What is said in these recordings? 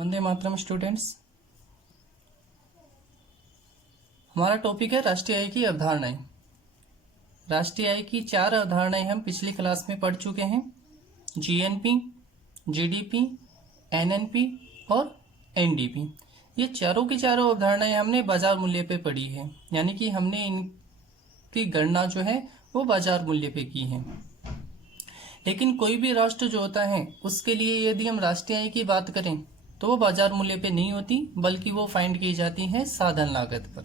Vande Mataram students. हमारा topic है राष्ट्रीय आय की अवधारणाएं। राष्ट्रीय आय की 4 अवधारणाएं हम पिछली क्लास में पढ़ चुके हैं। जीएनपी, जीडीपी, एनएनपी और एनडीपी। ये चारों की चारों अवधारणाएं हमने बाजार मूल्य पे पढ़ी है, यानी कि हमने इनकी गणना जो है वो बाजार मूल्य पे की है। लेकिन कोई भी राष्ट्र जो होता है उसके लिए यदि हम राष्ट्रीय आय की बात करें तो वो बाजार मूल्य पे नहीं होती, बल्कि वो फाइंड की जाती है साधन लागत पर।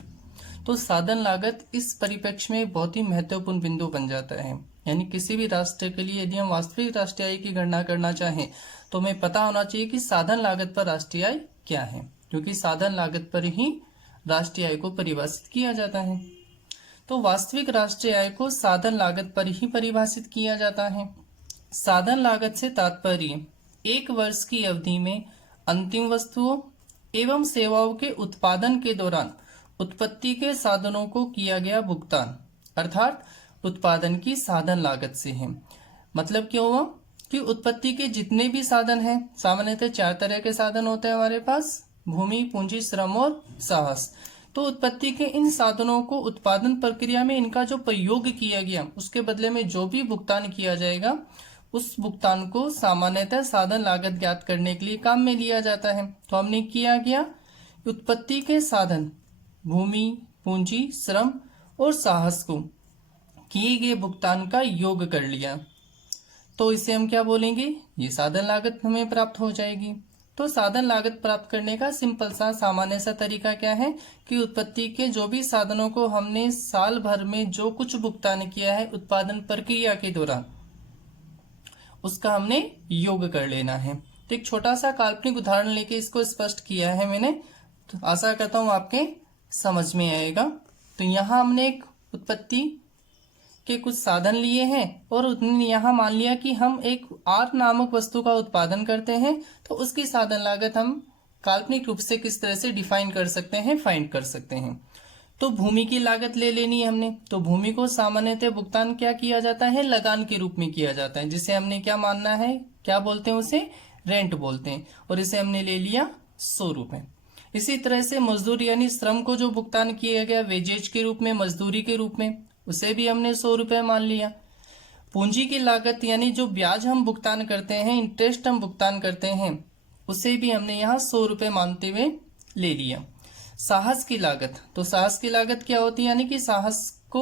तो साधन लागत इस परिप्रेक्ष्य में बहुत ही महत्वपूर्ण बिंदु बन जाता है। यानी किसी भी राष्ट्र के लिए यदि हम वास्तविक राष्ट्रीय आय की गणना करना चाहें तो हमें पता होना चाहिए कि साधन लागत पर राष्ट्रीय आय क्या है, क्योंकि साधन लागत पर ही राष्ट्रीय आय को परिभाषित किया जाता है। तो वास्तविक राष्ट्रीय आय को साधन लागत पर ही परिभाषित किया जाता है। साधन लागत से तात्पर्य एक वर्ष की अवधि में अंतिम वस्तुओं एवं सेवाओं के उत्पादन के दौरान उत्पत्ति के साधनों को किया गया भुगतान, अर्थात उत्पादन की साधन लागत से है। मतलब क्यों हुआ कि उत्पत्ति के जितने भी साधन हैं, सामान्यतः 4 तरह के साधन होते हैं हमारे पास: भूमि, पूंजी, श्रम और साहस। तो उत्पत्ति के इन साधनों को उत्पादन प्रक्रिया में इनका जो प्रयोग किया गया उसके बदले में जो भी भुगतान किया जाएगा उस भुगतान को सामान्यतः साधन लागत ज्ञात करने के लिए काम में लिया जाता है। तो हमने किया गया उत्पत्ति के साधन भूमि, पूंजी, श्रम और साहस को किए गए भुगतान का योग कर लिया, तो इसे हम क्या बोलेंगे, ये साधन लागत हमें प्राप्त हो जाएगी। तो साधन लागत प्राप्त करने का सिंपल सा सामान्य सा तरीका क्या है कि उत्पत्ति के जो भी साधनों को हमने साल भर में जो कुछ भुगतान किया है उत्पादन प्रक्रिया के दौरान, उसका हमने योग कर लेना है। तो एक छोटा सा काल्पनिक उदाहरण लेके इसको स्पष्ट किया है मैंने, तो आशा करता हूं आपके समझ में आएगा। तो यहाँ हमने एक उत्पत्ति के कुछ साधन लिए हैं और यहाँ मान लिया कि हम एक आर नामक वस्तु का उत्पादन करते हैं, तो उसकी साधन लागत हम काल्पनिक रूप से किस तरह से डिफाइन कर सकते हैं, फाइंड कर सकते हैं। तो भूमि की लागत ले लेनी है हमने। तो भूमि को सामान्यतः भुगतान क्या किया जाता है, लगान के रूप में किया जाता है, जिसे हमने क्या मानना है, क्या बोलते हैं उसे, रेंट बोलते हैं, और इसे हमने ले लिया 100 रुपए। इसी तरह से मजदूर यानी श्रम को जो भुगतान किया गया वेजेज के रूप में, मजदूरी के रूप में, उसे भी हमने 100 रुपए मान लिया। पूंजी की लागत यानी जो ब्याज हम भुगतान करते हैं, इंटरेस्ट हम भुगतान करते हैं, उसे भी हमने यहाँ 100 रुपए मानते हुए ले लिया। साहस की लागत, तो साहस की लागत क्या होती है, यानी कि साहस को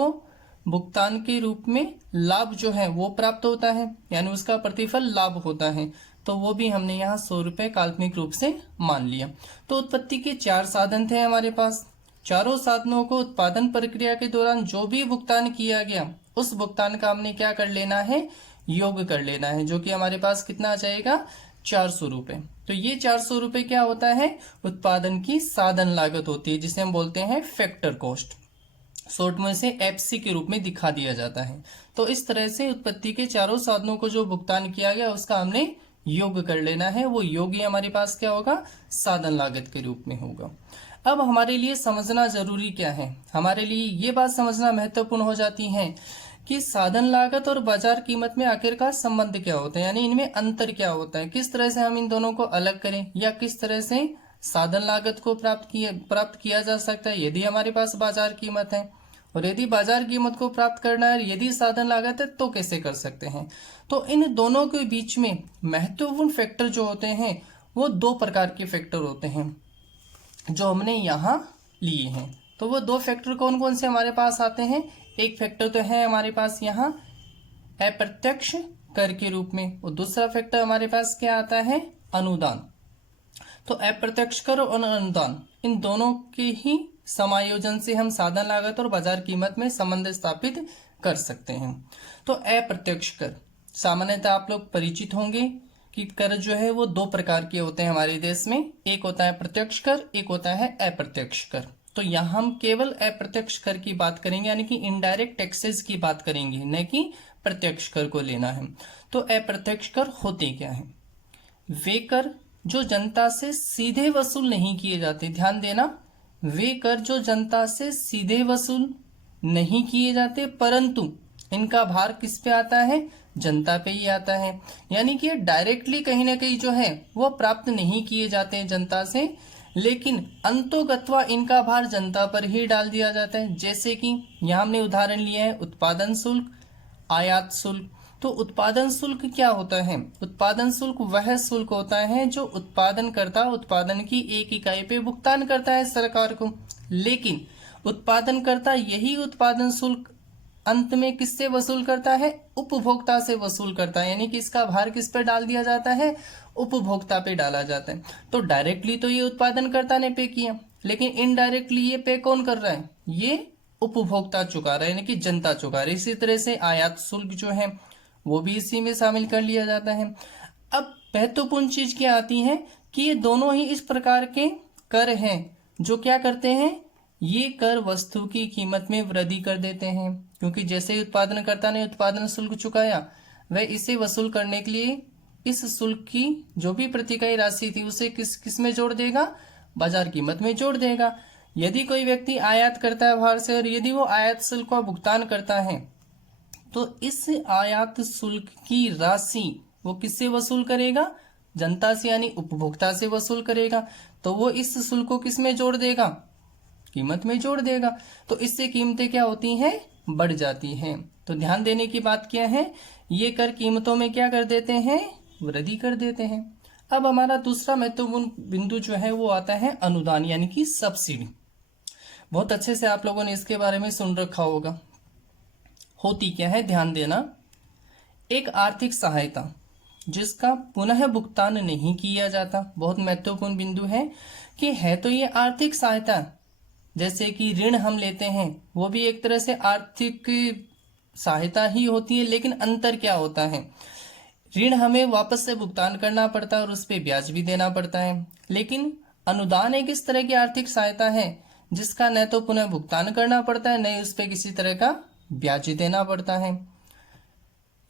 भुगतान के रूप में लाभ जो है वो प्राप्त होता है, यानी उसका प्रतिफल लाभ होता है, तो वो भी हमने यहाँ 100 रुपए काल्पनिक रूप से मान लिया। तो उत्पत्ति के 4 साधन थे हमारे पास। चारों साधनों को उत्पादन प्रक्रिया के दौरान जो भी भुगतान किया गया उस भुगतान का हमने क्या कर लेना है, योग कर लेना है, जो कि हमारे पास कितना आ जाएगा, 400 रुपए। तो ये 400 रुपए क्या होता है, उत्पादन की साधन लागत होती है, जिसे हम बोलते हैं फैक्टर कॉस्ट, शॉर्ट में से एफसी के रूप में दिखा दिया जाता है। तो इस तरह से उत्पत्ति के चारों साधनों को जो भुगतान किया गया उसका हमने योग कर लेना है। वो योग ही हमारे पास क्या होगा, साधन लागत के रूप में होगा। अब हमारे लिए समझना जरूरी क्या है, हमारे लिए ये बात समझना महत्वपूर्ण हो जाती है कि साधन लागत और बाजार कीमत में आखिरकार संबंध क्या होता है, यानी इनमें अंतर क्या होता है, किस तरह से हम इन दोनों को अलग करें, या किस तरह से साधन लागत को प्राप्त किया जा सकता है यदि हमारे पास बाजार कीमत है, और यदि बाजार कीमत को प्राप्त करना है यदि साधन लागत है तो कैसे कर सकते हैं। तो इन दोनों के बीच में महत्वपूर्ण फैक्टर जो होते हैं वो 2 प्रकार के फैक्टर होते हैं जो हमने यहाँ लिए हैं। तो वो 2 फैक्टर कौन कौन से हमारे पास आते हैं, एक फैक्टर तो है हमारे पास यहाँ अप्रत्यक्ष कर के रूप में, और दूसरा फैक्टर हमारे पास क्या आता है, अनुदान। तो अप्रत्यक्ष कर और अनुदान, इन दोनों के ही समायोजन से हम साधन लागत और बाजार कीमत में संबंध स्थापित कर सकते हैं। तो अप्रत्यक्ष कर, सामान्यतः आप लोग परिचित होंगे कि कर जो है वो 2 प्रकार के होते हैं हमारे देश में, एक होता है प्रत्यक्ष कर, एक होता है अप्रत्यक्ष कर। तो यहाँ हम केवल अप्रत्यक्ष कर की बात करेंगे, यानी कि इनडायरेक्ट टैक्सेस की बात करेंगे, न कि प्रत्यक्ष कर को लेना है। तो अप्रत्यक्ष कर होते क्या है, वे कर जो जनता से सीधे वसूल नहीं किए जाते, ध्यान देना, वे कर जो जनता से सीधे वसूल नहीं किए जाते, परंतु इनका भार किस पे आता है, जनता पे ही आता है। यानी कि डायरेक्टली कहीं ना कहीं जो है वो प्राप्त नहीं किए जाते हैं जनता से, लेकिन अंतोगत्वा इनका भार जनता पर ही डाल दिया जाता है। जैसे कि यहाँ हमने उदाहरण लिया है उत्पादन शुल्क, आयात शुल्क। तो उत्पादन शुल्क क्या होता है? उत्पादन शुल्क वह शुल्क होता है जो उत्पादनकर्ता उत्पादन की एक इकाई पे भुगतान करता है सरकार को, लेकिन उत्पादनकर्ता यही उत्पादन शुल्क अंत में किससे वसूल करता है? उपभोक्ता से वसूल करता है। यानी कि इसका भार किस पे डाल दिया जाता है? उपभोक्ता पे डाला जाता है। तो डायरेक्टली तो ये उत्पादनकर्ता ने पे किया, लेकिन इनडायरेक्टली ये पे कौन कर रहा है? ये उपभोक्ता चुका रहा है, यानी कि जनता चुका रही है। इसी तरह से आयात शुल्क जो है वो भी इसी में शामिल कर लिया जाता है। अब महत्वपूर्ण चीज क्या आती है कि ये दोनों ही इस प्रकार के कर हैं जो क्या करते हैं? ये कर वस्तु की कीमत में वृद्धि कर देते हैं, क्योंकि जैसे ही उत्पादनकर्ता ने उत्पादन शुल्क चुकाया, वह इसे वसूल करने के लिए इस शुल्क की जो भी प्रति इकाई राशि थी उसे किस में जोड़ देगा? बाजार कीमत में जोड़ देगा। यदि कोई व्यक्ति आयात करता है बाहर से और यदि वो आयात शुल्क का भुगतान करता है, तो इस आयात शुल्क की राशि वो किससे वसूल करेगा? जनता से, यानी उपभोक्ता से वसूल करेगा। तो वो इस शुल्क को किस में जोड़ देगा? कीमत में जोड़ देगा। तो इससे कीमतें क्या होती हैं? बढ़ जाती हैं। तो ध्यान देने की बात क्या है? ये कर कीमतों में क्या कर देते हैं? वृद्धि कर देते हैं। अब हमारा दूसरा महत्वपूर्ण बिंदु जो है वो आता है अनुदान, यानी कि सब्सिडी। बहुत अच्छे से आप लोगों ने इसके बारे में सुन रखा होगा। होती क्या है? ध्यान देना। एक आर्थिक सहायता जिसका पुनः भुगतान नहीं किया जाता। बहुत महत्वपूर्ण बिंदु है कि है तो ये आर्थिक सहायता, जैसे कि ऋण हम लेते हैं वो भी एक तरह से आर्थिक सहायता ही होती है, लेकिन अंतर क्या होता है? ऋण हमें वापस से भुगतान करना पड़ता है और उस पर ब्याज भी देना पड़ता है, लेकिन अनुदान एक इस तरह की आर्थिक सहायता है जिसका न तो पुनः भुगतान करना पड़ता है, न उस पर किसी तरह का ब्याज देना पड़ता है।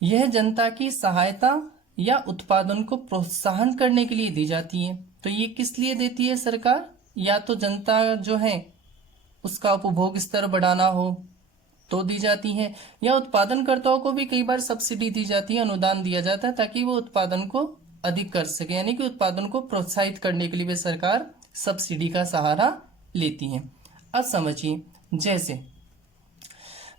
यह जनता की सहायता या उत्पादन को प्रोत्साहन करने के लिए दी जाती है। तो ये किस लिए देती है सरकार? या तो जनता जो है उसका उपभोग स्तर बढ़ाना हो तो दी जाती है, या उत्पादनकर्ताओं को भी कई बार सब्सिडी दी जाती है, अनुदान दिया जाता है ताकि वो उत्पादन को अधिक कर सके। यानी कि उत्पादन को प्रोत्साहित करने के लिए भी सरकार सब्सिडी का सहारा लेती है। अब समझिए, जैसे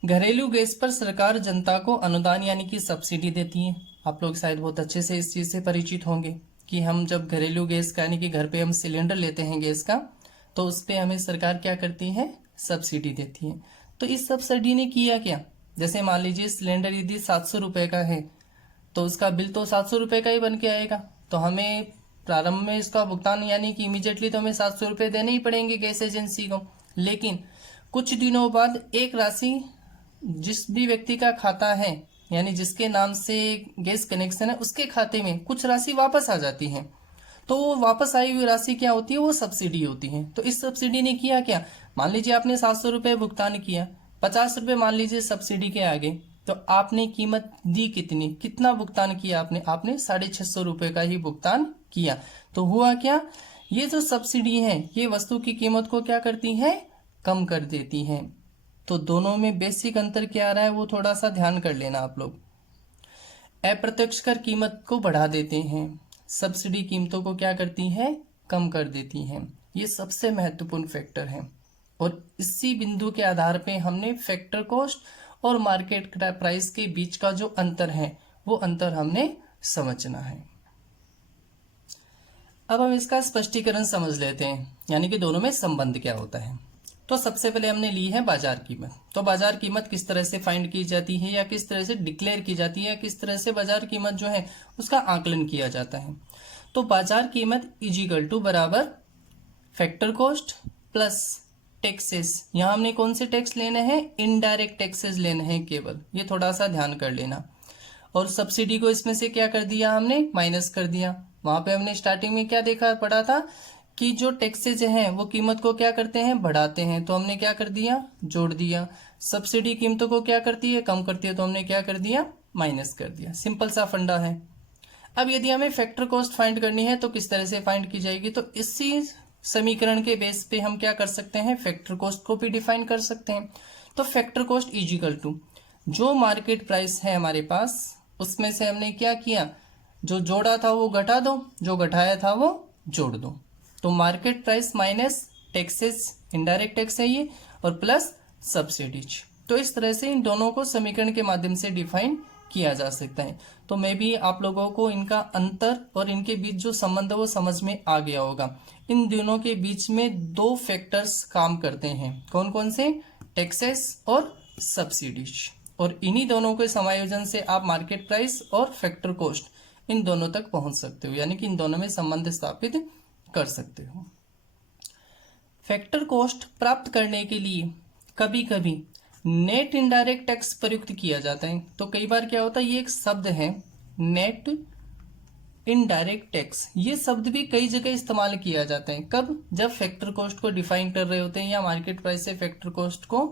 घरेलू गैस पर सरकार जनता को अनुदान यानी कि सब्सिडी देती है। आप लोग शायद बहुत अच्छे से इस चीज से परिचित होंगे कि हम जब घरेलू गैस का यानी कि घर पे हम सिलेंडर लेते हैं गैस का, तो उस पे हमें सरकार क्या करती है? सब्सिडी देती है। तो इस सब्सिडी ने किया क्या? जैसे मान लीजिए सिलेंडर यदि 700 रुपए का है तो उसका बिल तो 700 रुपए का ही बन के आएगा, तो हमें प्रारंभ में इसका भुगतान यानी कि इमीडिएटली तो हमें 700 रुपए देने ही पड़ेंगे गैस एजेंसी को। लेकिन कुछ दिनों बाद एक राशि जिस भी व्यक्ति का खाता है यानी जिसके नाम से गैस कनेक्शन है उसके खाते में कुछ राशि वापस आ जाती है। तो वो वापस आई हुई राशि क्या होती है? वो सब्सिडी होती है। तो इस सब्सिडी ने किया क्या? मान लीजिए आपने 700 रुपये भुगतान किया, 50 रुपये मान लीजिए सब्सिडी के आगे, तो आपने कीमत दी कितनी? कितना भुगतान किया आपने? आपने 650 रुपये का ही भुगतान किया। तो हुआ क्या? ये जो सब्सिडी है ये वस्तु की कीमत को क्या करती है? कम कर देती है। तो दोनों में बेसिक अंतर क्या आ रहा है वो थोड़ा सा ध्यान कर लेना आप लोग। अप्रत्यक्ष कर कीमत को बढ़ा देते हैं, सब्सिडी कीमतों को क्या करती है? कम कर देती हैं। ये सबसे महत्वपूर्ण फैक्टर है और इसी बिंदु के आधार पे हमने फैक्टर कॉस्ट और मार्केट प्राइस के बीच का जो अंतर है वो अंतर हमने समझना है। अब हम इसका स्पष्टीकरण समझ लेते हैं, यानी कि दोनों में संबंध क्या होता है। तो सबसे पहले हमने ली है बाजार कीमत। तो बाजार कीमत किस तरह से फाइंड की जाती है या किस तरह से डिक्लेयर की जाती है या किस तरह से बाजार कीमत जो है उसका आकलन किया जाता है। तो बाजार कीमत इजिकल टू बराबर फैक्टर कॉस्ट प्लस टैक्सेस। यहाँ हमने कौन से टैक्स लेने हैं? इनडायरेक्ट टैक्सेस लेने हैं केवल, ये थोड़ा सा ध्यान कर लेना। और सब्सिडी को इसमें से क्या कर दिया हमने? माइनस कर दिया। वहां पे हमने स्टार्टिंग में क्या देखा पढ़ा था कि जो टैक्सेज हैं वो कीमत को क्या करते हैं? बढ़ाते हैं। तो हमने क्या कर दिया? जोड़ दिया। सब्सिडी कीमतों को क्या करती है? कम करती है। तो हमने क्या कर दिया? माइनस कर दिया। सिंपल सा फंडा है। अब यदि हमें फैक्टर कॉस्ट फाइंड करनी है तो किस तरह से फाइंड की जाएगी? तो इसी समीकरण के बेस पे हम क्या कर सकते हैं? फैक्टर कॉस्ट को भी डिफाइन कर सकते हैं। तो फैक्टर कॉस्ट इजिकल टू जो मार्केट प्राइस है हमारे पास उसमें से हमने क्या किया, जो जोड़ा था वो घटा दो, जो घटाया था वो जोड़ दो। तो market price minus taxes, indirect tax है ये, और प्लस सब्सिडीज। तो इस तरह से इन दोनों को समीकरण के माध्यम से डिफाइन किया जा सकता है। तो मे भी आप लोगों को इनका अंतर और इनके बीच जो संबंध है वो समझ में आ गया होगा। इन दोनों के बीच में दो फैक्टर्स काम करते हैं, कौन कौन से, टैक्सेस और सब्सिडीज, और इन्हीं दोनों के समायोजन से आप मार्केट प्राइस और फैक्टर कॉस्ट इन दोनों तक पहुंच सकते हो, यानी कि इन दोनों में संबंध स्थापित कर सकते हो। फैक्टर कॉस्ट प्राप्त करने के लिए कभी कभी नेट इनडायरेक्ट टैक्स प्रयुक्त किया जाता है। तो कई बार क्या होता है, ये एक शब्द है नेट इनडायरेक्ट टैक्स, ये शब्द भी कई जगह इस्तेमाल किया जाता है। कब, जब फैक्टर कॉस्ट को डिफाइन कर रहे होते हैं या मार्केट प्राइस से फैक्टर कॉस्ट को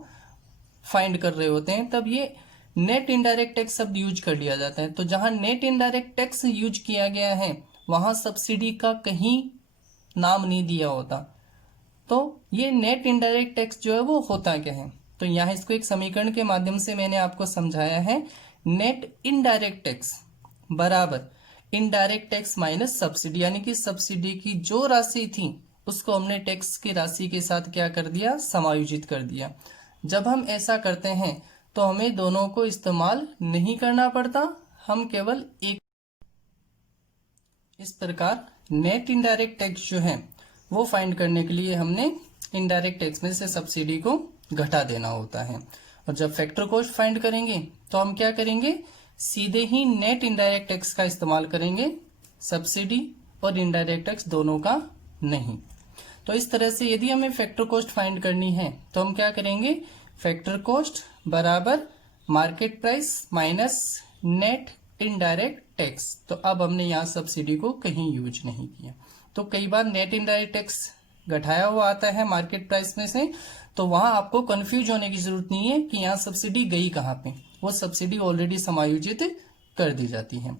फाइंड कर रहे होते हैं, तब ये नेट इनडायरेक्ट टैक्स शब्द यूज कर लिया जाता है। तो जहां नेट इनडायरेक्ट टैक्स यूज किया गया है वहां सब्सिडी का कहीं नाम नहीं दिया होता। तो ये नेट इनडायरेक्ट टैक्स जो है वो होता क्या है, तो यहाँ इसको एक समीकरण के माध्यम से मैंने आपको समझाया है। नेट इनडायरेक्ट टैक्स बराबर इनडायरेक्ट टैक्स माइनस सब्सिडी, यानी कि सब्सिडी की जो राशि थी उसको हमने टैक्स की राशि के साथ क्या कर दिया, समायोजित कर दिया। जब हम ऐसा करते हैं तो हमें दोनों को इस्तेमाल नहीं करना पड़ता, हम केवल एक। इस प्रकार नेट इनडायरेक्ट टैक्स जो है वो फाइंड करने के लिए हमने इनडायरेक्ट टैक्स में से सब्सिडी को घटा देना होता है। और जब फैक्टर कॉस्ट फाइंड करेंगे तो हम क्या करेंगे, सीधे ही नेट इनडायरेक्ट टैक्स का इस्तेमाल करेंगे, सब्सिडी और इनडायरेक्ट टैक्स दोनों का नहीं। तो इस तरह से यदि हमें फैक्टर कॉस्ट फाइंड करनी है तो हम क्या करेंगे, फैक्टर कॉस्ट बराबर market price minus net indirect tax. तो अब हमने यहाँ सब्सिडी को कहीं यूज नहीं किया। तो कई बार नेट इनडायरेक्ट टैक्स घटाया हुआ आता है मार्केट प्राइस में से, तो वहां आपको कंफ्यूज होने की जरूरत नहीं है कि यहाँ सब्सिडी गई कहाँ पे, वो सब्सिडी ऑलरेडी समायोजित कर दी जाती है।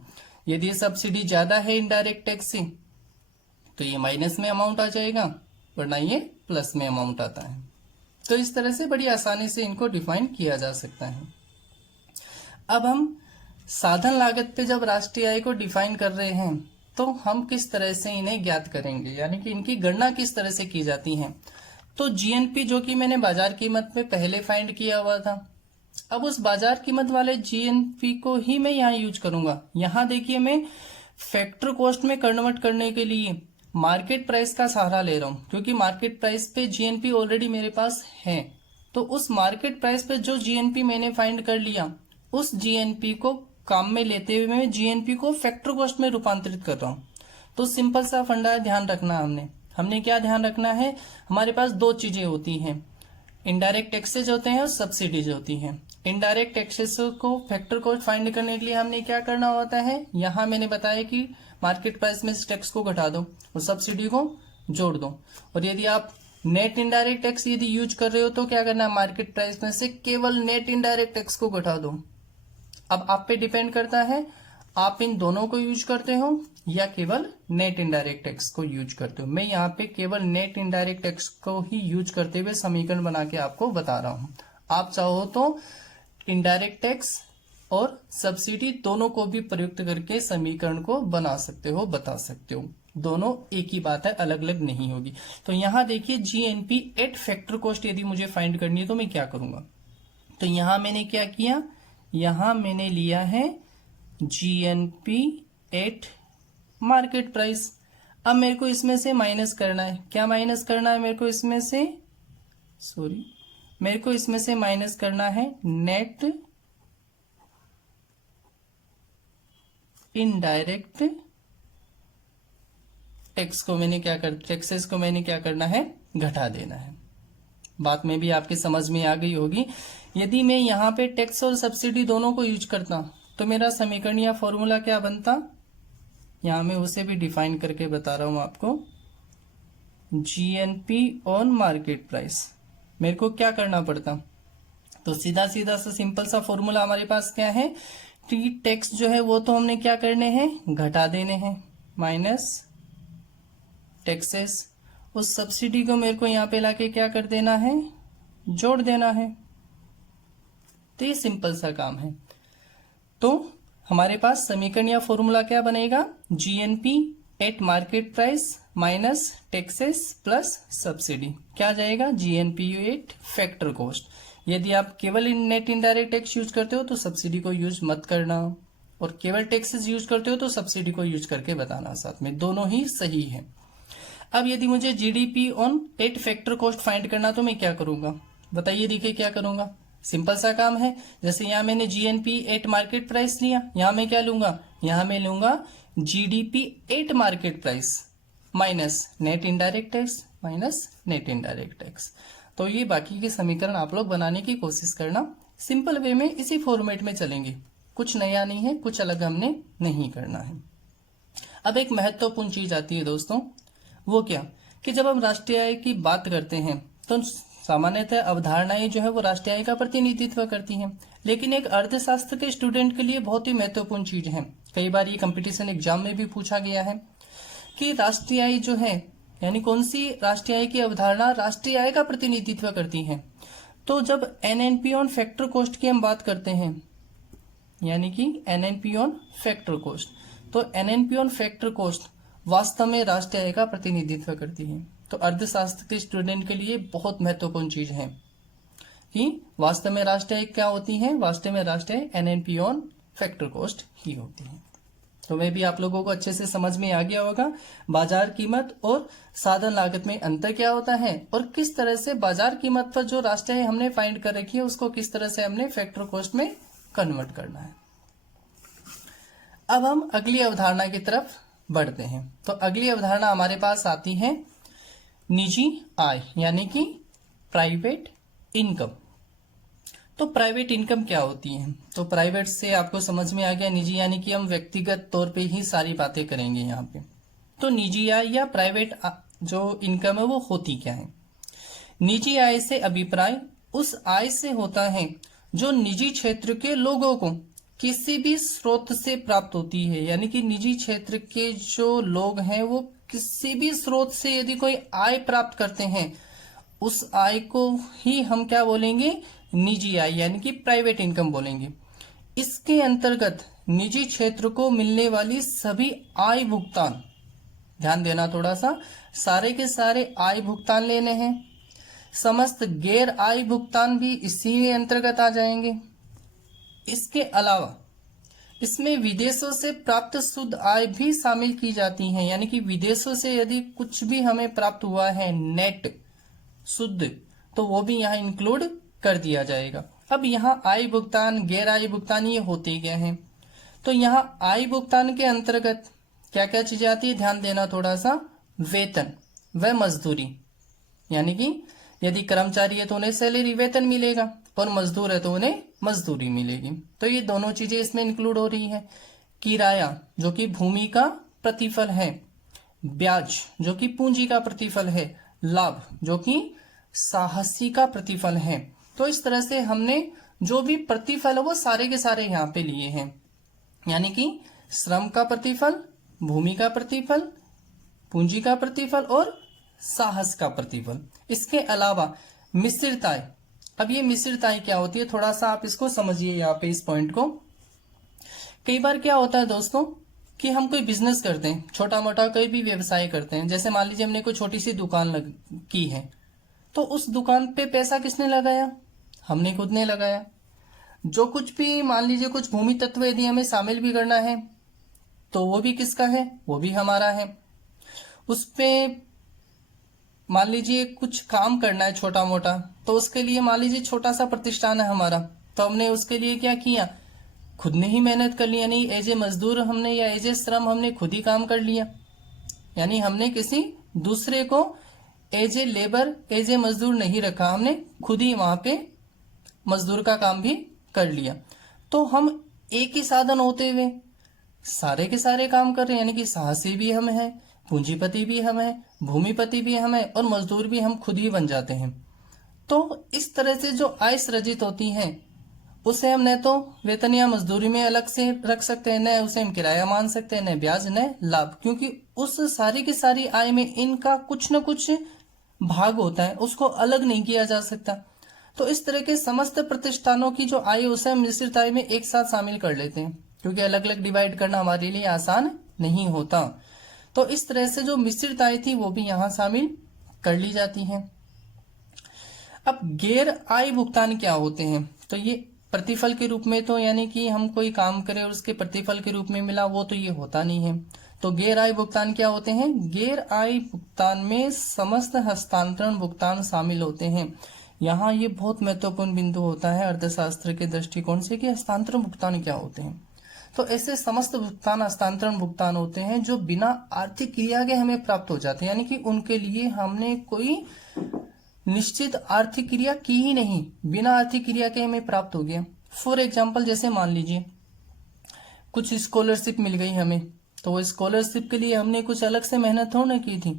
यदि सब्सिडी ज्यादा है इनडायरेक्ट टैक्स से तो ये माइनस में अमाउंट आ जाएगा, वरना ये प्लस में अमाउंट आता है। तो इस तरह से बड़ी आसानी से इनको डिफाइन किया जा सकता है। अब हम साधन लागत पे जब राष्ट्रीय आय को डिफाइन कर रहे हैं तो हम किस तरह से इन्हें ज्ञात करेंगे, यानी कि इनकी गणना किस तरह से की जाती है। तो जीएनपी जो कि मैंने बाजार कीमत में पहले फाइंड किया हुआ था, अब उस बाजार कीमत वाले जीएनपी को ही मैं यहाँ यूज करूंगा। यहाँ देखिए मैं फैक्टर कॉस्ट में कन्वर्ट करने के लिए मार्केट प्राइस का सहारा ले रहा हूँ, क्योंकि मार्केट प्राइस पे जीएनपी ऑलरेडी मेरे पास है। तो उस मार्केट प्राइस पे जो जीएनपी मैंने फाइंड कर लिया, उस जीएनपी को काम में लेते हुए मैं जीएनपी को फैक्टर कॉस्ट में रूपांतरित कर रहा हूँ। तो सिंपल सा फंडा ध्यान रखना, हमने क्या ध्यान रखना है, हमारे पास दो चीजें होती हैं, इनडायरेक्ट टैक्सेज होते हैं और सब्सिडीज होती हैं। इनडायरेक्ट टैक्सेस को फैक्टर कॉस्ट फाइंड करने के लिए हमने क्या करना होता है, यहाँ मैंने बताया कि मार्केट प्राइस में टैक्स को घटा दो और सब्सिडी को जोड़ दो। और यदि आप नेट इनडायरेक्ट टैक्स यदि यूज कर रहे हो तो क्या करना है, मार्केट प्राइस में से केवल नेट इनडायरेक्ट टैक्स को घटा दो। अब आप पे डिपेंड करता है आप इन दोनों को यूज करते हो या केवल नेट इनडायरेक्ट टैक्स को यूज करते हो। मैं यहाँ पे केवल नेट इनडायरेक्ट टैक्स को ही यूज करते हुए समीकरण बना के आपको बता रहा हूँ। आप चाहो तो इनडायरेक्ट टैक्स और सब्सिडी दोनों को भी प्रयुक्त करके समीकरण को बना सकते हो, बता सकते हो। दोनों एक ही बात है, अलग अलग नहीं होगी। तो यहाँ देखिए जीएनपी एट फैक्टर कॉस्ट यदि मुझे फाइंड करनी है तो मैं क्या करूंगा, तो यहाँ मैंने क्या किया, यहाँ मैंने लिया है जीएनपी एट मार्केट प्राइस। अब मेरे को इसमें से माइनस करना है, क्या माइनस करना है मेरे को इसमें से, मेरे को इसमें से माइनस करना है नेट इनडायरेक्ट टैक्स को मैंने क्या कर, टैक्सेस को मैंने क्या करना है, घटा देना है। बात में भी आपके समझ में आ गई होगी। यदि मैं यहाँ पे टैक्स और सब्सिडी दोनों को यूज करता तो मेरा समीकरण या फॉर्मूला क्या बनता, यहाँ मैं उसे भी डिफाइन करके बता रहा हूं आपको। जीएनपी ऑन मार्केट प्राइस मेरे को क्या करना पड़ता, तो सीधा सीधा सा सिंपल सा फॉर्मूला हमारे पास क्या है, टी टैक्स जो है वो तो हमने क्या करने हैं, घटा देने हैं, माइनस टैक्सेस, उस सब्सिडी को मेरे को यहाँ पे लाके क्या कर देना है, जोड़ देना है। तो ये सिंपल सा काम है। तो हमारे पास समीकरण या फॉर्मूला क्या बनेगा, GNP eight market price minus taxes plus subsidy. क्या आ जाएगा, जीएनपी एट फैक्टर कॉस्ट। यदि आप केवल नेट इनडायरेक्ट टैक्स यूज करते हो तो सब्सिडी को यूज मत करना, और केवल टैक्सेस यूज करते हो तो सब्सिडी को यूज करके बताना, साथ में दोनों ही सही है। अब यदि मुझे GDP on eight factor cost find करना तो मैं क्या करूंगा, बताइए। देखिए क्या करूंगा, सिंपल सा काम है। जैसे यहां मैंने जीएनपी एट मार्केट प्राइस लिया, यहां मैं क्या लूंगा, यहां मैं लूंगा GDP at market price minus net indirect tax minus net indirect tax. तो ये बाकी के समीकरण आप लोग बनाने की कोशिश करना, सिंपल वे में इसी फॉर्मेट में चलेंगे, कुछ नया नहीं है, कुछ अलग हमने नहीं करना है। अब एक महत्वपूर्ण चीज आती है दोस्तों, वो क्या कि जब हम राष्ट्रीय आय की बात करते हैं तो सामान्यतः अवधारणाएं जो है वो राष्ट्रीय आय का प्रतिनिधित्व करती हैं, लेकिन एक अर्थशास्त्र के स्टूडेंट के लिए बहुत ही महत्वपूर्ण चीज है। कई बार ये कंपटीशन एग्जाम में भी पूछा गया है कि राष्ट्रीय आय जो है, यानी कौन सी राष्ट्रीय आय की अवधारणा राष्ट्रीय आय का प्रतिनिधित्व करती है। तो जब एनएनपी ऑन फैक्टर कॉस्ट की हम बात करते हैं, यानी कि एनएनपी ऑन फैक्टर कॉस्ट, तो एनएनपी ऑन फैक्टर कॉस्ट वास्तव में राष्ट्रीय आय का प्रतिनिधित्व करती है। तो अर्थशास्त्र के स्टूडेंट के लिए बहुत महत्वपूर्ण चीज है कि वास्तव में राष्ट्रीय आय क्या होती है, वास्तव में राष्ट्रीय आय एनएनपी ऑन फैक्टर कॉस्ट ही होती है। तो मैं भी आप लोगों को अच्छे से समझ में आ गया होगा बाजार कीमत और साधन लागत में अंतर क्या होता है, और किस तरह से बाजार कीमत पर जो राष्ट्रीय आय हमने फाइंड कर रखी है उसको किस तरह से हमने फैक्टर कॉस्ट में कन्वर्ट करना है। अब हम अगली अवधारणा की तरफ बढ़ते हैं। तो अगली अवधारणा हमारे पास आती है निजी आय, यानी कि प्राइवेट इनकम। तो प्राइवेट इनकम क्या होती है, तो प्राइवेट से आपको समझ में आ गया, निजी यानी कि हम व्यक्तिगत तौर पे ही सारी बातें करेंगे यहाँ पे। तो निजी आय या प्राइवेट जो इनकम है वो होती क्या है। निजी आय से अभिप्राय उस आय से होता है जो निजी क्षेत्र के लोगों को किसी भी स्रोत से प्राप्त होती है, यानी कि निजी क्षेत्र के जो लोग हैं वो किसी भी स्रोत से यदि कोई आय प्राप्त करते हैं, उस आय को ही हम क्या बोलेंगे, निजी आय यानी कि प्राइवेट इनकम बोलेंगे। इसके अंतर्गत निजी क्षेत्र को मिलने वाली सभी आय भुगतान, ध्यान देना थोड़ा सा, सारे के सारे आय भुगतान लेने हैं, समस्त गैर आय भुगतान भी इसी अंतर्गत आ जाएंगे। इसके अलावा इसमें विदेशों से प्राप्त शुद्ध आय भी शामिल की जाती हैं, यानी कि विदेशों से यदि कुछ भी हमें प्राप्त हुआ है नेट शुद्ध, तो वो भी यहाँ इंक्लूड कर दिया जाएगा। अब यहाँ आय भुगतान गैर आय भुगतान ये होते क्या हैं, तो यहाँ आय भुगतान के अंतर्गत क्या क्या चीजें आती है, ध्यान देना थोड़ा सा, वेतन व मजदूरी, यानी कि यदि कर्मचारी है तो उन्हें सैलरी वेतन मिलेगा, और मजदूर है तो उन्हें मजदूरी मिलेगी। तो ये दोनों चीजें इसमें इंक्लूड हो रही है। किराया जो कि भूमि का प्रतिफल है, ब्याज जो कि पूंजी का प्रतिफल है, लाभ जो कि साहसी का प्रतिफल है। तो इस तरह से हमने जो भी प्रतिफल है वो सारे के सारे यहाँ पे लिए हैं, यानी कि श्रम का प्रतिफल, भूमि का प्रतिफल, पूंजी का प्रतिफल और साहस का प्रतिफल। इसके अलावा मिश्रित आय, अब ये मिश्रित आय क्या होती है, थोड़ा सा आप इसको समझिए यहाँ पे इस पॉइंट को। कई बार क्या होता है दोस्तों कि हम कोई बिजनेस करते हैं, छोटा मोटा कोई भी व्यवसाय करते हैं, जैसे मान लीजिए हमने कोई छोटी सी दुकान की है, तो उस दुकान पे पैसा किसने लगाया, हमने खुद ने लगाया। जो कुछ भी मान लीजिए कुछ भूमि तत्व यदि हमें शामिल भी करना है तो वो भी किसका है, वो भी हमारा है। उस पे मान लीजिए कुछ काम करना है छोटा मोटा, तो उसके लिए मान लीजिए छोटा सा प्रतिष्ठान है हमारा, तो हमने उसके लिए क्या किया, खुद ने ही मेहनत कर लिया, यानी एज ए मजदूर हमने या एज ए श्रम हमने खुद ही काम कर लिया, यानी हमने किसी दूसरे को as a labour as a मजदूर नहीं रखा, हमने खुद ही वहां पे मजदूर का काम भी कर लिया। तो हम एक ही साधन होते हुए सारे के सारे काम कर रहे हैं, यानी कि साहसी भी हम हैं, पूंजीपति भी हम हैं, भूमिपति भी हम हैं और मजदूर भी हम खुद ही बन जाते हैं। तो इस तरह से जो आय सृजित होती है उसे हम न तो वेतन या मजदूरी में अलग से रख सकते हैं, न उसे हम किराया मान सकते हैं, न ब्याज न लाभ, क्योंकि उस सारी की सारी आय में इनका कुछ न कुछ भाग होता है, उसको अलग नहीं किया जा सकता। तो इस तरह के समस्त प्रतिष्ठानों की जो आय उसे हम मिश्रित आय में एक साथ शामिल कर लेते हैं। क्योंकि अलग अलग डिवाइड करना हमारे लिए आसान नहीं होता। तो इस तरह से जो मिश्रित आय थी वो भी यहाँ शामिल कर ली जाती है। अब गैर आय भुगतान क्या होते हैं? तो ये प्रतिफल के रूप में, तो यानी कि हम कोई काम करें और उसके प्रतिफल के रूप में मिला, वो तो ये होता नहीं है। तो गैर आय भुगतान क्या होते हैं? गैर आय भुगतान में समस्त हस्तांतरण भुगतान शामिल होते हैं। यहाँ ये बहुत महत्वपूर्ण बिंदु होता है अर्थशास्त्र के दृष्टिकोण से कि हस्तांतरण भुगतान क्या होते हैं। तो ऐसे समस्त भुगतान हस्तांतरण भुगतान होते हैं जो बिना आर्थिक क्रिया के हमें प्राप्त हो जाते हैं, यानी कि उनके लिए हमने कोई निश्चित आर्थिक क्रिया की ही नहीं, बिना आर्थिक क्रिया के हमें प्राप्त हो गया। फॉर एग्जाम्पल, जैसे मान लीजिए कुछ स्कॉलरशिप मिल गई हमें, तो वो स्कॉलरशिप के लिए हमने कुछ अलग से मेहनत थोड़ी की थी,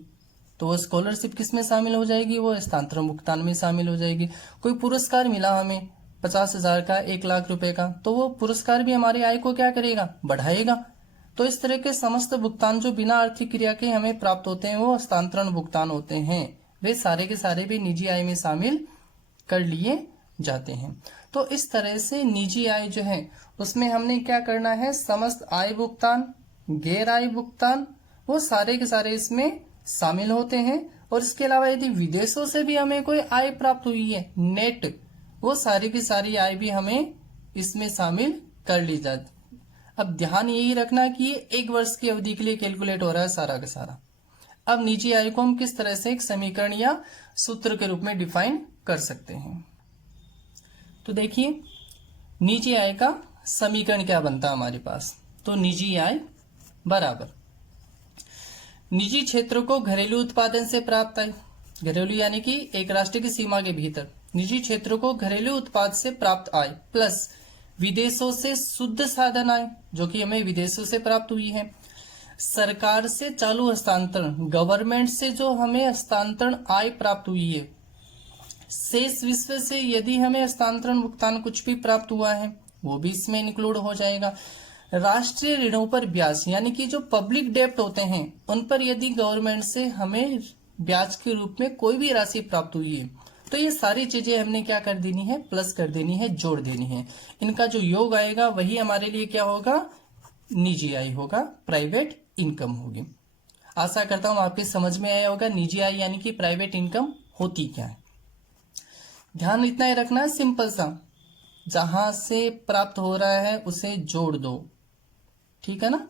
तो वो स्कॉलरशिप किस में शामिल हो जाएगी? वो हस्तांतरण भुगतान में शामिल हो जाएगी। कोई पुरस्कार मिला हमें 50,000 का, 1,00,000 रुपए का, तो वो पुरस्कार भी हमारी आय को क्या करेगा? बढ़ाएगा। तो इस तरह के समस्त भुगतान जो बिना आर्थिक क्रिया के हमें प्राप्त होते हैं वो हस्तांतरण भुगतान होते हैं। वे सारे के सारे भी निजी आय में शामिल कर लिए जाते हैं। तो इस तरह से निजी आय जो है उसमें हमने क्या करना है? समस्त आय भुगतान, गैर आय भुगतान, वो सारे के सारे इसमें शामिल होते हैं। और इसके अलावा यदि विदेशों से भी हमें कोई आय प्राप्त हुई है नेट, वो सारी की सारी आय भी हमें इसमें शामिल कर ली जाती। अब ध्यान यही रखना कि ये 1 वर्ष की अवधि के लिए कैलकुलेट हो रहा है सारा का सारा। अब निजी आय को हम किस तरह से एक समीकरण या सूत्र के रूप में डिफाइन कर सकते हैं? तो देखिए, निजी आय का समीकरण क्या बनता है हमारे पास? तो निजी आय बराबर निजी क्षेत्र को घरेलू उत्पादन से प्राप्त आय, घरेलू यानी कि एक राष्ट्र की सीमा के भीतर निजी क्षेत्र को घरेलू उत्पाद से प्राप्त आय प्लस विदेशों से शुद्ध साधन आय जो कि हमें विदेशों से प्राप्त हुई है, सरकार से चालू हस्तांतरण, गवर्नमेंट से जो हमें हस्तांतरण आय प्राप्त हुई है, शेष विश्व से यदि हमें हस्तांतरण भुगतान कुछ भी प्राप्त हुआ है वो भी इसमें इंक्लूड हो जाएगा। राष्ट्रीय ऋणों पर ब्याज यानी कि जो पब्लिक डेप्ट होते हैं उन पर यदि गवर्नमेंट से हमें ब्याज के रूप में कोई भी राशि प्राप्त हुई है तो ये सारी चीजें हमने क्या कर देनी है? प्लस कर देनी है, जोड़ देनी है। इनका जो योग आएगा वही हमारे लिए क्या होगा? निजी आय होगा, प्राइवेट इनकम होगी। आशा करता हूं आपके समझ में आया होगा निजी आय यानी कि प्राइवेट इनकम होती क्या है। ध्यान इतना ही रखना है, सिंपल सा, जहां से प्राप्त हो रहा है उसे जोड़ दो, ठीक है ना?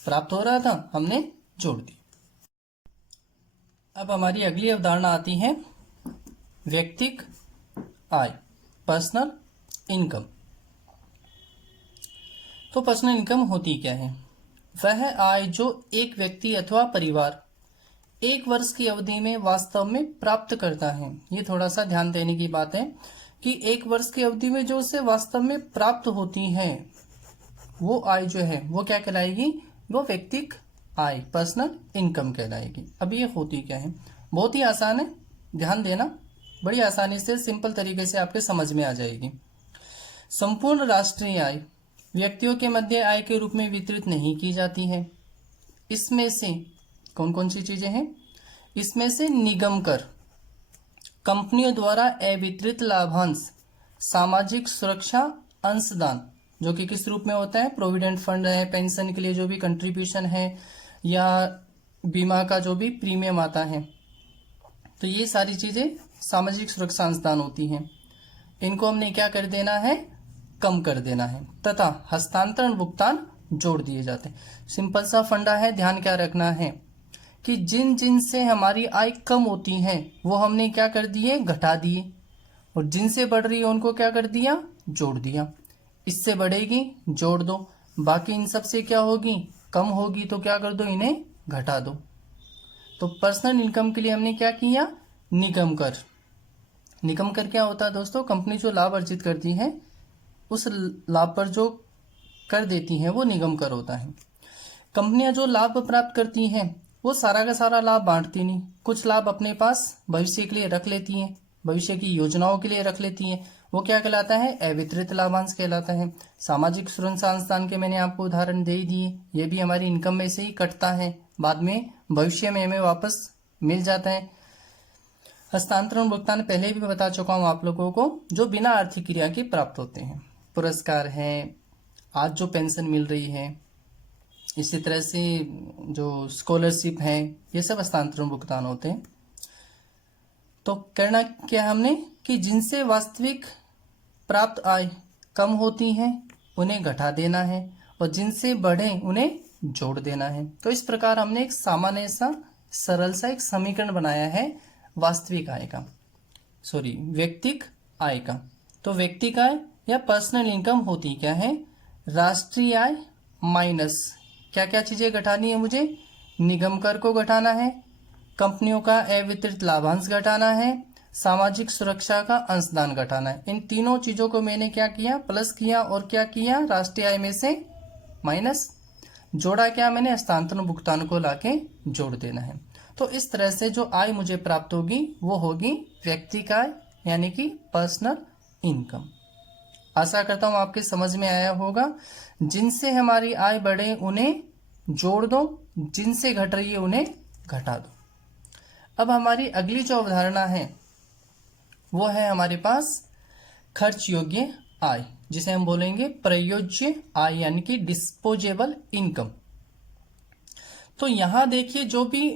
प्राप्त हो रहा था, हमने जोड़ दी। अब हमारी अगली अवधारणा आती है व्यक्तिक आय, पर्सनल इनकम। तो पर्सनल इनकम होती क्या है? वह आय जो एक व्यक्ति अथवा परिवार 1 वर्ष की अवधि में वास्तव में प्राप्त करता है। ये थोड़ा सा ध्यान देने की बात है कि 1 वर्ष की अवधि में जो उसे वास्तव में प्राप्त होती है वो आय जो है वो क्या कहलाएगी? वो व्यक्तिक आय, पर्सनल इनकम कहलाएगी। अब ये होती क्या है? बहुत ही आसान है, ध्यान देना, बड़ी आसानी से सिंपल तरीके से आपके समझ में आ जाएगी। संपूर्ण राष्ट्रीय आय व्यक्तियों के मध्य आय के रूप में वितरित नहीं की जाती है। इसमें से कौन कौन सी चीजें हैं? इसमें से निगम कर, कंपनियों द्वारा अवितरित लाभांश, सामाजिक सुरक्षा अंशदान जो कि किस रूप में होता है? प्रोविडेंट फंड है, पेंशन के लिए जो भी कंट्रीब्यूशन है या बीमा का जो भी प्रीमियम आता है, तो ये सारी चीजें सामाजिक सुरक्षा अंशदान होती हैं। इनको हमने क्या कर देना है? कम कर देना है तथा हस्तांतरण भुगतान जोड़ दिए जाते हैं। सिंपल सा फंडा है, ध्यान क्या रखना है कि जिन जिन से हमारी आय कम होती है वो हमने क्या कर दिए? घटा दिए, और जिनसे बढ़ रही है उनको क्या कर दिया? जोड़ दिया। इससे बढ़ेगी, जोड़ दो, बाकी इन सब से क्या होगी? कम होगी, तो क्या कर दो? इन्हें घटा दो। तो पर्सनल इनकम के लिए हमने क्या किया? निगम कर। निगम कर क्या होता है दोस्तों? कंपनी जो लाभ अर्जित करती है उस लाभ पर जो कर देती है वो निगम कर होता है। कंपनियां जो लाभ प्राप्त करती हैं वो सारा का सारा लाभ बांटती नहीं, कुछ लाभ अपने पास भविष्य के लिए रख लेती हैं, भविष्य की योजनाओं के लिए रख लेती हैं। वो क्या कहलाता है? अवितरित लाभांश कहलाता है। सामाजिक सुरक्षा अंशदान के मैंने आपको उदाहरण दे ही दिए, ये भी हमारी इनकम में से ही कटता है, बाद में भविष्य में हमें वापस मिल जाता है। हस्तांतरण भुगतान पहले भी बता चुका हूं आप लोगों को, जो बिना आर्थिक क्रिया के प्राप्त होते हैं। पुरस्कार है, आज जो पेंशन मिल रही है, इसी तरह से जो स्कॉलरशिप है, ये सब हस्तांतरण भुगतान होते हैं। तो करना क्या है हमने कि जिनसे वास्तविक प्राप्त आय कम होती है उन्हें घटा देना है और जिनसे बढ़े उन्हें जोड़ देना है। तो इस प्रकार हमने एक सामान्य सा सरल सा एक समीकरण बनाया है वास्तविक आय का, व्यक्तिक आय का। तो व्यक्तिक आय या पर्सनल इनकम होती क्या है? राष्ट्रीय आय माइनस क्या क्या चीजें घटानी है मुझे? निगम कर को घटाना है, कंपनियों का अवितरित लाभांश घटाना है, सामाजिक सुरक्षा का अंशदान घटाना है। इन तीनों चीजों को मैंने क्या किया? प्लस किया। और क्या किया? राष्ट्रीय आय में से माइनस, जोड़ा क्या मैंने? हस्तांतरण भुगतान को लाके जोड़ देना है। तो इस तरह से जो आय मुझे प्राप्त होगी वो होगी व्यक्तिक आय यानी कि पर्सनल इनकम। आशा करता हूं आपके समझ में आया होगा। जिनसे हमारी आय बढ़े उन्हें जोड़ दो, जिनसे घट रही है उन्हें घटा दो। अब हमारी अगली जो अवधारणा है वो है हमारे पास खर्च योग्य आय, जिसे हम बोलेंगे प्रयोज्य आय यानी कि डिस्पोजेबल इनकम। तो यहां देखिए, जो भी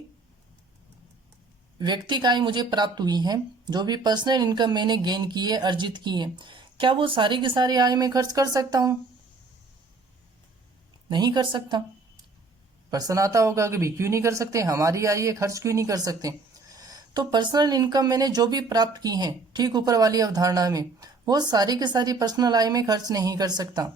व्यक्तिक आय मुझे प्राप्त हुई है, जो भी पर्सनल इनकम मैंने गेन की है, अर्जित की है, क्या वो सारी की सारी आय में खर्च कर सकता हूं? नहीं कर सकता। प्रश्न आता होगा कि भी क्यों नहीं कर सकते, हमारी आय है, खर्च क्यों नहीं कर सकते? तो पर्सनल इनकम मैंने जो भी प्राप्त की है ठीक ऊपर वाली अवधारणा में, वो सारी की सारी पर्सनल आय में खर्च नहीं कर सकता।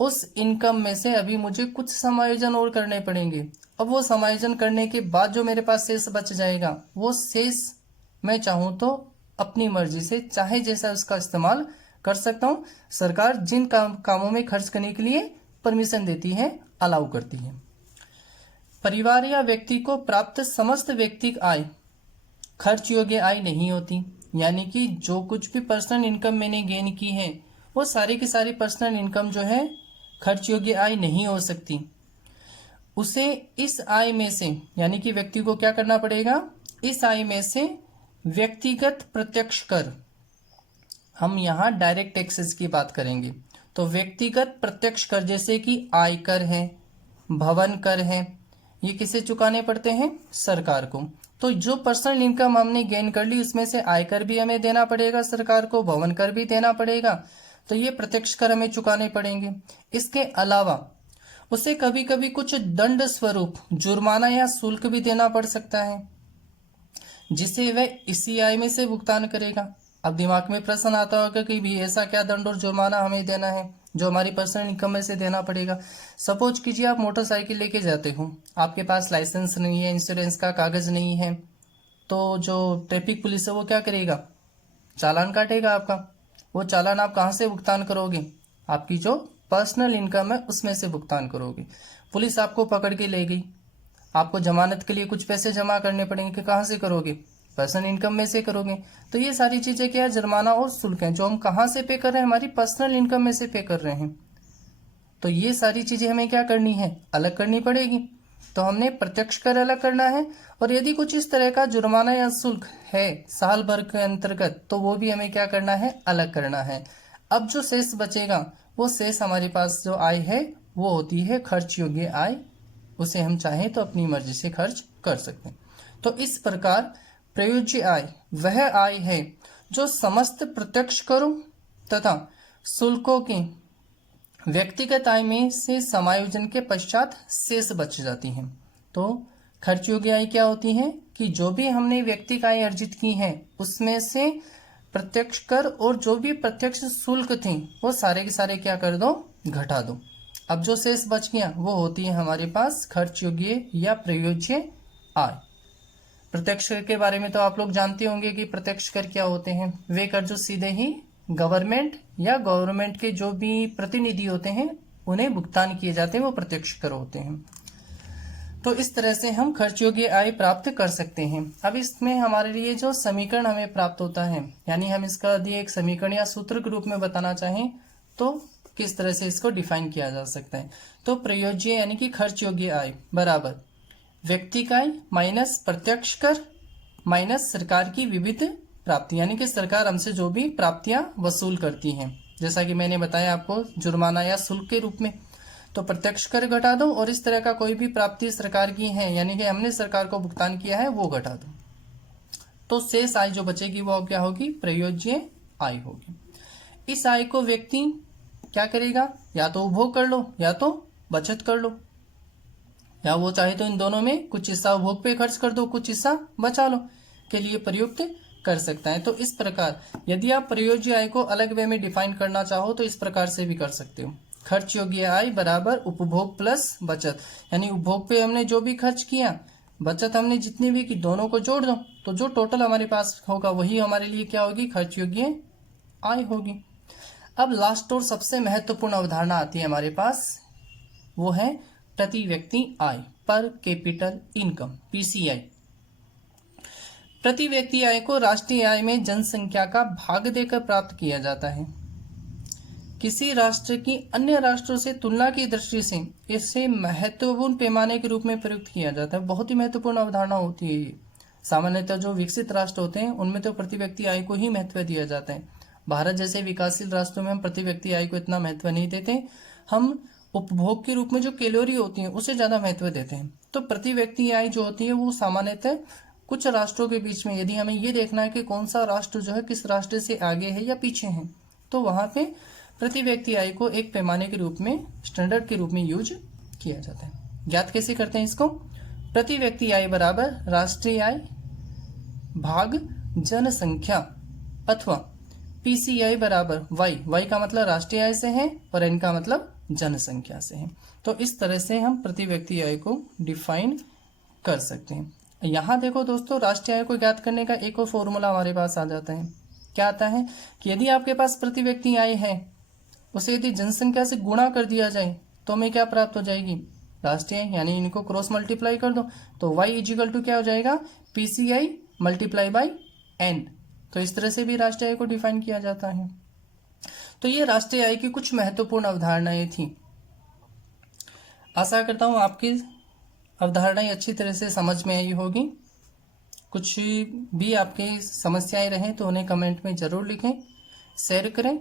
उस इनकम में से अभी मुझे कुछ समायोजन और करने पड़ेंगे। अब वो समायोजन करने के बाद जो मेरे पास शेष बच जाएगा, वो शेष मैं चाहूं तो अपनी मर्जी से चाहे जैसा उसका इस्तेमाल कर सकता हूं। सरकार जिन कामों में खर्च करने के लिए परमिशन देती है, अलाउ करती है। परिवार या व्यक्ति को प्राप्त समस्त व्यक्तिक आय खर्च योग्य आय नहीं होती, यानी कि जो कुछ भी पर्सनल इनकम मैंने गेन की है वो सारी की सारी पर्सनल इनकम जो है खर्च योग्य आय नहीं हो सकती। उसे इस आय में से, यानी कि व्यक्ति को क्या करना पड़ेगा? इस आय में से व्यक्तिगत प्रत्यक्ष कर, हम यहाँ डायरेक्ट टैक्सेस की बात करेंगे, तो व्यक्तिगत प्रत्यक्ष कर जैसे कि आयकर है, भवन कर है, ये किसे चुकाने पड़ते हैं? सरकार को। तो जो पर्सनल इनकम हमने गेन कर ली उसमें से आयकर भी हमें देना पड़ेगा सरकार को, भवन कर भी देना पड़ेगा, तो ये प्रत्यक्ष कर हमें चुकाने पड़ेंगे। इसके अलावा उसे कभी कभी कुछ दंड स्वरूप जुर्माना या शुल्क भी देना पड़ सकता है, जिसे वह इसी आय में से भुगतान करेगा। अब दिमाग में प्रश्न आता होगा कि भी ऐसा क्या दंड और जुर्माना हमें देना है जो हमारी पर्सनल इनकम में से देना पड़ेगा? सपोज कीजिए आप मोटरसाइकिल लेके जाते हो, आपके पास लाइसेंस नहीं है, इंश्योरेंस का कागज नहीं है, तो जो ट्रैफिक पुलिस है वो क्या करेगा? चालान काटेगा आपका। वो चालान आप कहाँ से भुगतान करोगे? आपकी जो पर्सनल इनकम है उसमें से भुगतान करोगे। पुलिस आपको पकड़ के ले गई, आपको जमानत के लिए कुछ पैसे जमा करने पड़ेंगे, कि कहाँ से करोगे? पर्सनल इनकम में से करोगे। तो ये सारी चीजें क्या है? जुर्माना और शुल्क हैं, जो हम कहाँ से पे कर रहे हैं? हमारी पर्सनल इनकम में से पे कर रहे हैं। तो ये सारी चीजें हमें क्या करनी है? अलग करनी पड़ेगी। तो हमने प्रत्यक्ष कर अलग करना है, और यदि कुछ इस तरह का जुर्माना या शुल्क है साल भर के अंतर्गत, तो वो भी हमें क्या करना है? अलग करना है। अब जो शेष बचेगा, वो शेष हमारे पास जो आय है वो होती है खर्च योग्य आय। उसे हम चाहें तो अपनी मर्जी से खर्च कर सकते हैं। तो इस प्रकार प्रयोज्य आय वह आय है जो समस्त प्रत्यक्ष करों तथा शुल्कों के व्यक्तिगत आय में से समायोजन के पश्चात शेष बच जाती हैं। तो खर्च योग्य आय क्या होती है? कि जो भी हमने व्यक्तिगत आय अर्जित की है उसमें से प्रत्यक्ष कर और जो भी प्रत्यक्ष शुल्क थे वो सारे के सारे क्या कर दो? घटा दो। अब जो शेष बच गया वो होती है हमारे पास खर्च योग्य या प्रयोज्य आय। प्रत्यक्ष कर के बारे में तो आप लोग जानते होंगे कि प्रत्यक्ष कर क्या होते हैं। वे कर जो सीधे ही गवर्नमेंट या गवर्नमेंट के जो भी प्रतिनिधि होते हैं उन्हें भुगतान किए जाते हैं, वो प्रत्यक्ष कर होते हैं। तो इस तरह से हम खर्च योग्य आय प्राप्त कर सकते हैं। अब इसमें हमारे लिए जो समीकरण हमें प्राप्त होता है, यानी हम इसका यदि एक समीकरण या सूत्र के रूप में बताना चाहें तो किस तरह से इसको डिफाइन किया जा सकता है? तो प्रयोज्य यानी कि खर्च योग्य आय बराबर व्यक्तिगत आय माइनस प्रत्यक्ष कर माइनस सरकार की विविध प्राप्ति, यानी कि सरकार हमसे जो भी प्राप्तियां वसूल करती हैं, जैसा कि मैंने बताया आपको, जुर्माना या शुल्क के रूप में। तो प्रत्यक्ष कर घटा दो और इस तरह का कोई भी प्राप्ति सरकार की है, यानी कि हमने सरकार को भुगतान किया है, वो घटा दो। तो शेष आय जो बचेगी वो क्या होगी? प्रयोज्य आय होगी। इस आय को व्यक्ति क्या करेगा? या तो उपभोग कर लो या तो बचत कर लो, या वो चाहे तो इन दोनों में कुछ हिस्सा उपभोग पे खर्च कर दो, कुछ हिस्सा बचा लो के लिए प्रयुक्त कर सकता है। तो इस प्रकार यदि आप प्रयोज्य आय को अलग वे में डिफाइन करना चाहो तो इस प्रकार से भी कर सकते हो। खर्च योग्य आय बराबर उपभोग प्लस बचत, यानी उपभोग पे हमने जो भी खर्च किया, बचत हमने जितनी भी की, दोनों को जोड़ दो तो जो टोटल हमारे पास होगा वही हमारे लिए क्या होगी? खर्च योग्य आय होगी। अब लास्ट और सबसे महत्वपूर्ण अवधारणा आती है हमारे पास, वो है प्रति व्यक्ति आय, पर कैपिटल इनकम, पीसीआई। प्रति व्यक्ति आय को राष्ट्रीय आय में जनसंख्या का भाग देकर प्राप्त किया जाता है। किसी राष्ट्र की अन्य राष्ट्रों से तुलना की दृष्टि से इसे महत्वपूर्ण पैमाने के रूप में प्रयुक्त किया जाता है। बहुत ही महत्वपूर्ण अवधारणा होती है ये। सामान्यतः जो विकसित राष्ट्र होते हैं उनमें तो प्रति व्यक्ति आय को ही महत्व दिया जाता है। भारत जैसे विकासशील राष्ट्रों में हम प्रति व्यक्ति आय को इतना महत्व नहीं देते, हम उपभोग के रूप में जो कैलोरी होती है उसे ज्यादा महत्व देते हैं। तो प्रति व्यक्ति आय जो होती है वो सामान्यतः कुछ राष्ट्रों के बीच में, यदि हमें ये देखना है कि कौन सा राष्ट्र जो है किस राष्ट्र से आगे है या पीछे है, तो वहां पे प्रति व्यक्ति आय को एक पैमाने के रूप में, स्टैंडर्ड के रूप में यूज किया जाता है। ज्ञात कैसे करते हैं इसको? प्रति व्यक्ति आय बराबर राष्ट्रीय आय भाग जनसंख्या, अथवा पीसीआई बराबर वाई, वाई का मतलब राष्ट्रीय आय से है और एन का मतलब जनसंख्या से है। तो इस तरह से हम प्रति व्यक्ति आय को डिफाइन कर सकते हैं। यहाँ देखो दोस्तों, राष्ट्रीय आय को ज्ञात करने का एक और फॉर्मूला हमारे पास आ जाता है। क्या आता है कि यदि आपके पास प्रति व्यक्ति आय है, उसे यदि जनसंख्या से गुणा कर दिया जाए तो हमें क्या प्राप्त हो जाएगी? राष्ट्रीय आय, यानी इनको क्रॉस मल्टीप्लाई कर दो तो y इजिकल टू क्या हो जाएगा? PCI multiply by n. तो इस तरह से भी राष्ट्रीय आय को डिफाइन किया जाता है। तो ये राष्ट्रीय आय की कुछ महत्वपूर्ण अवधारणाएं थी। आशा करता हूं आपकी अवधारणाएं अच्छी तरह से समझ में आई होगी। कुछ भी आपकी समस्याएं रहें तो उन्हें कमेंट में जरूर लिखें, शेयर करें,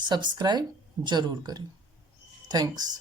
सब्सक्राइब जरूर करें। थैंक्स।